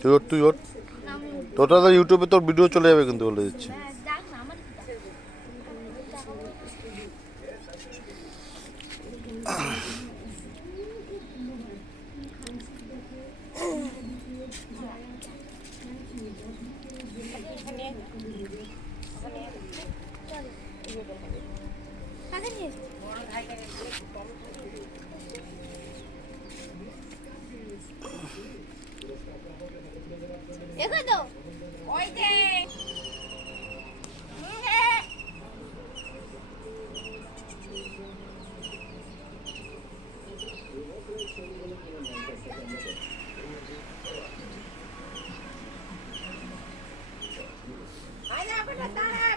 তুই ওর তোটা তো ইউটিউবে তোর ভিডিও চলে যাবে কিন্তু বলে দিচ্ছি। দেখো তো ওই যে আরে আপনি দাঁড়া